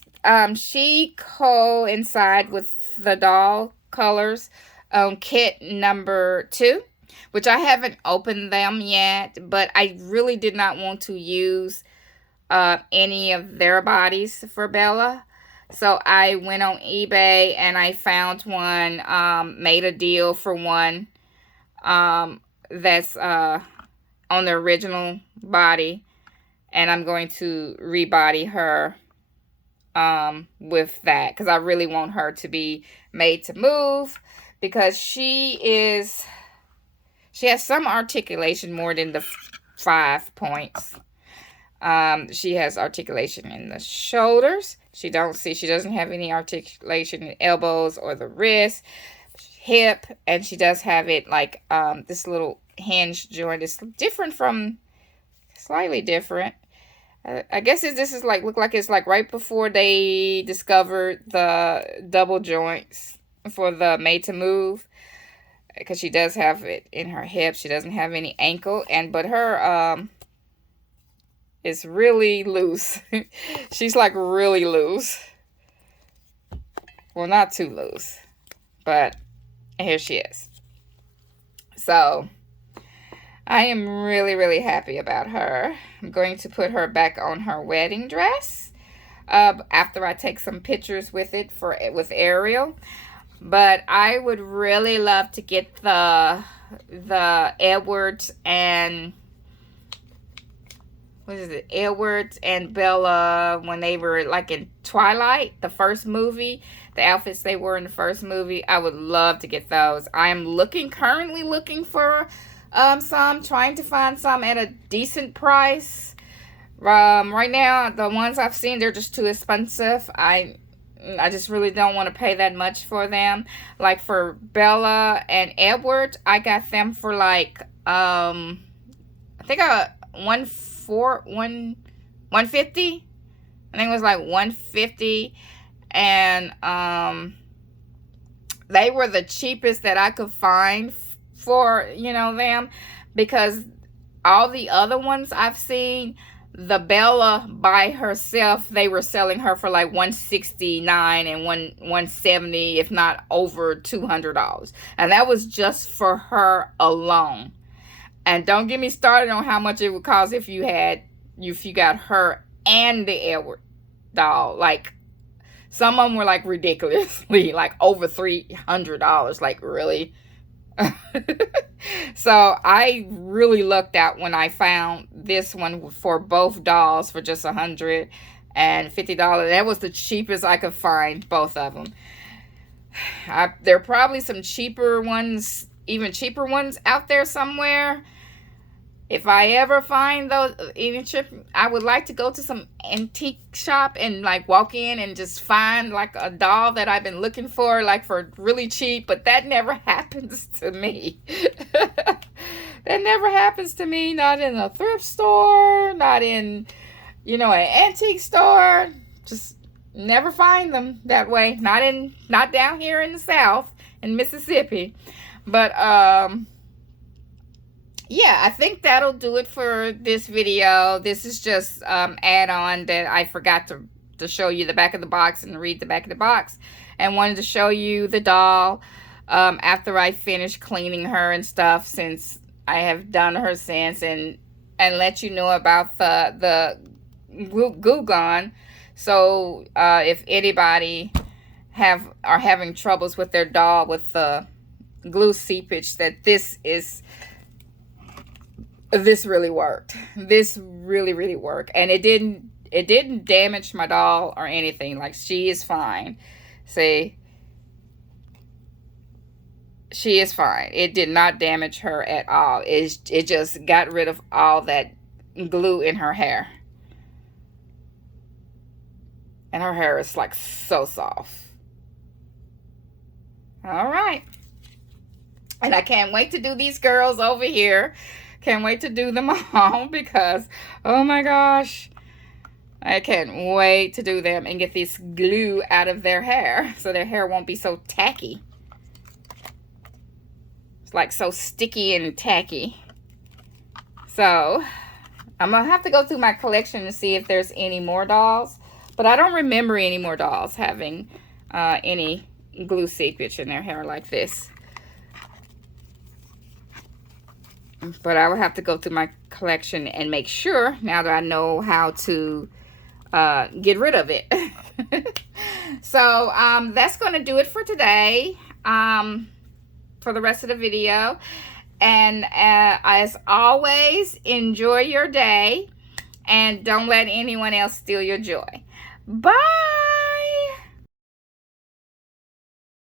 she coincide with the doll colors kit number 2, which I haven't opened them yet, but I really did not want to use any of their bodies for Bella. So I went on eBay and I found one, made a deal for one that's on the original body. And I'm going to rebody her with that because I really want her to be made to move because she has some articulation more than the 5 points. She has articulation in the shoulders. She doesn't have any articulation in the elbows or the wrist, hip, and she does have it like this little hinge joint. It's different from, slightly different. I guess this is like, look like it's like right before they discovered the double joints for the made to move, because she does have it in her hip. She doesn't have any ankle, but her is really loose. She's like really loose. Well, not too loose, but here she is. So I am really, really happy about her. I'm going to put her back on her wedding dress after I take some pictures with it with Ariel. But I would really love to get the Edwards and Edwards and Bella when they were like in Twilight, the first movie, the outfits they were in the first movie. I would love to get those. I am currently looking for some, trying to find some at a decent price. Right now, the ones I've seen, they're just too expensive. I just really don't want to pay that much for them. Like for Bella and Edward, I got them for like, I think 150. I think it was like 150. And they were the cheapest that I could find for, you know, them, because all the other ones I've seen, the Bella by herself, they were selling her for like $169 and $170, if not over $200. And that was just for her alone. And don't get me started on how much it would cost if you got her and the Edward doll. Like, some of them were like ridiculously like over $300. Like, really? So I really lucked out when I found this one for both dolls for just $150. That was the cheapest I could find, both of them. There are probably some cheaper ones, even cheaper ones out there somewhere. If I ever find those even cheap, I would like to go to some antique shop and like walk in and just find like a doll that I've been looking for, like for really cheap. But that never happens to me. That never happens to me. Not in a thrift store, not in, you know, an antique store. Just never find them that way. Not down here in the South, in Mississippi. But yeah, I think that'll do it for this video. This is just add-on that I forgot to show you the back of the box and read the back of the box, and wanted to show you the doll after I finished cleaning her and stuff, since I have done her since, and let you know about the glue gun. So if anybody are having troubles with their doll with the glue seepage, that this really worked. This really worked, and it didn't damage my doll or anything. Like, she is fine. See, she is fine. It did not damage her at all. It just got rid of all that glue in her hair, and her hair is like so soft. All right, and I can't wait to do these girls over here. Can't wait to do them all, because, oh my gosh, I can't wait to do them and get this glue out of their hair so their hair won't be so tacky. It's like so sticky and tacky. So I'm gonna have to go through my collection to see if there's any more dolls, but I don't remember any more dolls having any glue seepage in their hair like this. But I will have to go through my collection and make sure, now that I know how to get rid of it. So that's going to do it for today, for the rest of the video. And as always, enjoy your day, and don't let anyone else steal your joy. Bye!